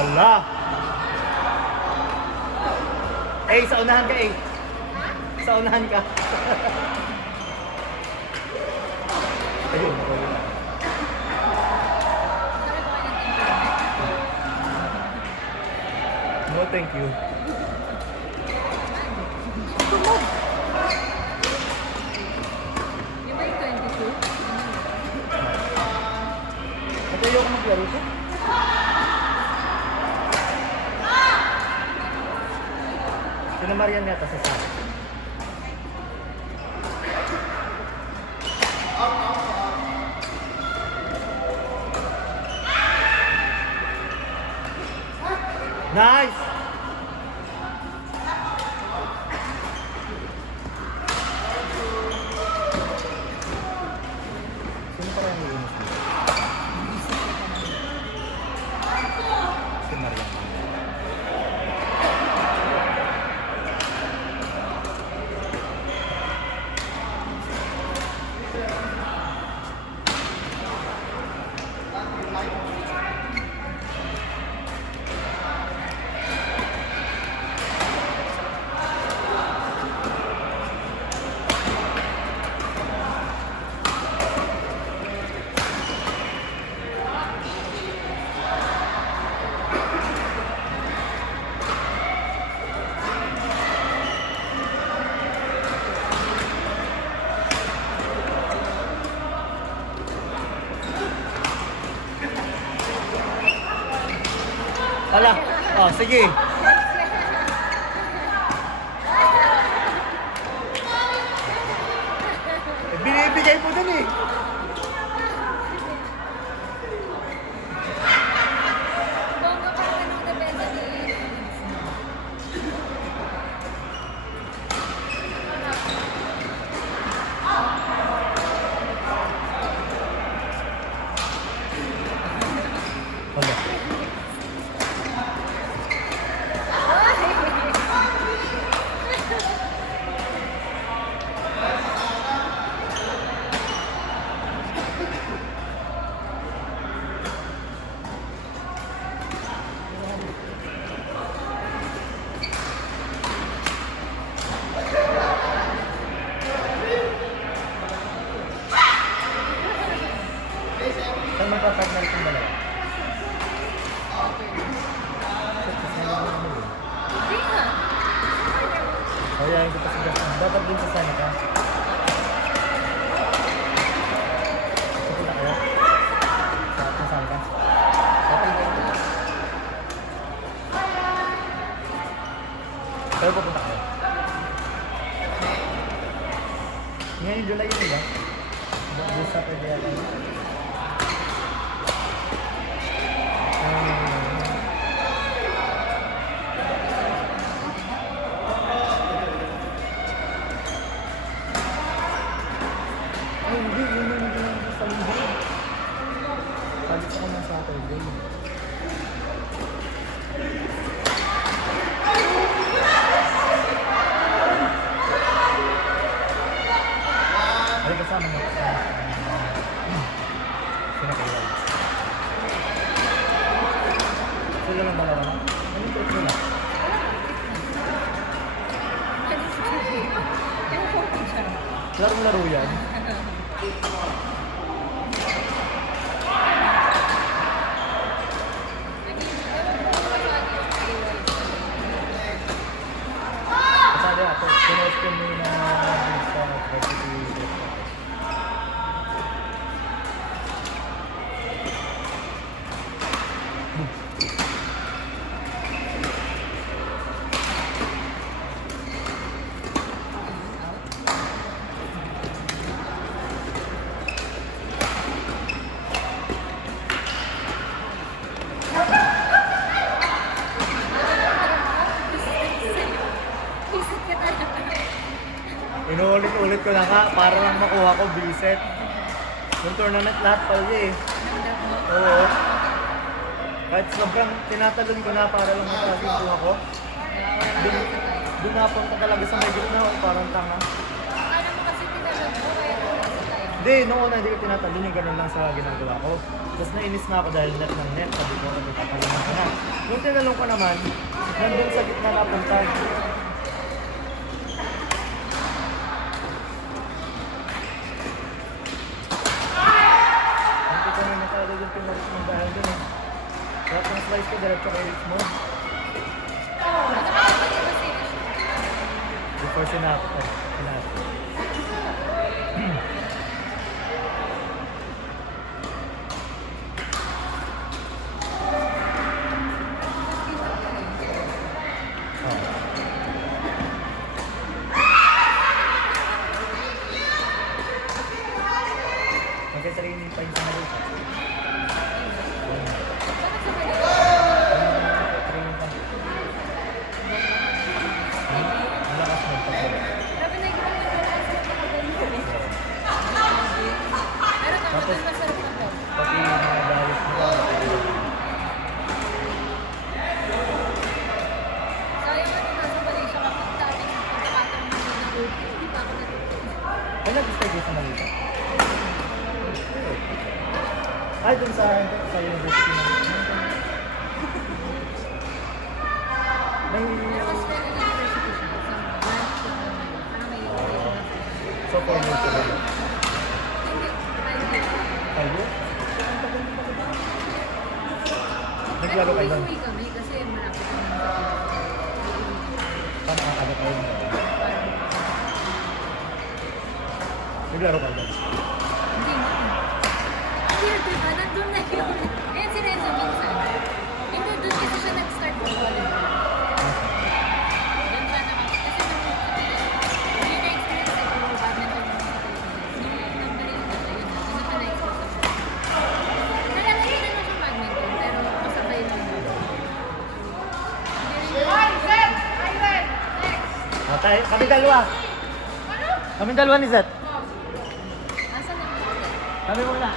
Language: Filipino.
Hala! Eh, sa unahan ka eh. Sa unahan ka. Ayun, ayun. No, thank you. Di ba yung 22? Ito yung maglaro ko. Sinamarian nga ito sa sa. Nice! Sino pa rin yung inis dito? Si Marian. Ala, oh, sige. Binibigay mo dun eh. Bongga pa naman ang depensa ni... Hala. Saan magpapag-nal itong dalawa? Hindi nga. Kayahin ko pa si Justin. Dapat din sa sana ka. Pupunta kayo? Sa sana ka? Pero pupunta kayo. Ngayon July yun ba? Busa pwede yata. Hindi, yun yung sa linggo. Salit ako ng Saturday. Ay, kasama mo. Sino kayo? Sila lang dalawa na? Anong trip nila? Yung photo siya. Laro yan? Kasali ako. Pinost ko muna sa recipe. Isip ka talaga. Inuulit-ulit ko na nga para lang makuha ko biset. Yung tournament lahat pala eh. Ramdam mo? Oo. Kahit sobrang tinatalon ko na para lang matawag yung kuha ko. Doon napunta talaga sa may gitna o parang tanga. Ano mo kasi tinanong ko kaya wala sa tayo. Hindi, noong una hindi ko tinatalon yung ganun lang sa ginagawa ko. Tapos nainis na ako dahil net ng net. Sabi ko, ano, tatalunan ko na. Nung tinalong ko naman, nandun sa gitna napunta. Hindi ko na natalo yung pinulit ng dahil dun eh. Lahat ng slice ko, diretso kay Richmond. Before sinap. Magkasarili pa yung sa Malaysia. Malakas mo pa pala. Grabe na yung pero tapos masarap na po. Pati mga dawit mo. Sayang ano nasa Malaysia kapag dating pagkakataon na hindi pa ako natutunan. Ay, nag-stay kayo sa Malaysia? Ay, dun sa university na. May... Pero mas na university siya. Sa branch ko na parang may education na siya. So, 4 months ka ba? Hindi, 5 years. Kayo? Naglaro kayo doon? Uwi kami kasi malapit kami sa Paano ang kada kayo? Naglaro kayo doon? Hindi mo. Weird, diba? Nandun na yun. Ayan si Renzo minsan. Hindi, doon kasi siya nag-start ng college. Doon siya naman. Kasi yun na-experience sa puro badminton yung sa Pilipinas. Nung nag-Malaysia na yun, doon siya na-experience sa nalalagay na siya badminton, pero masabay lang yun. Kami dalawa. Kami dalawa ni Zet. Asan ang Kami muna.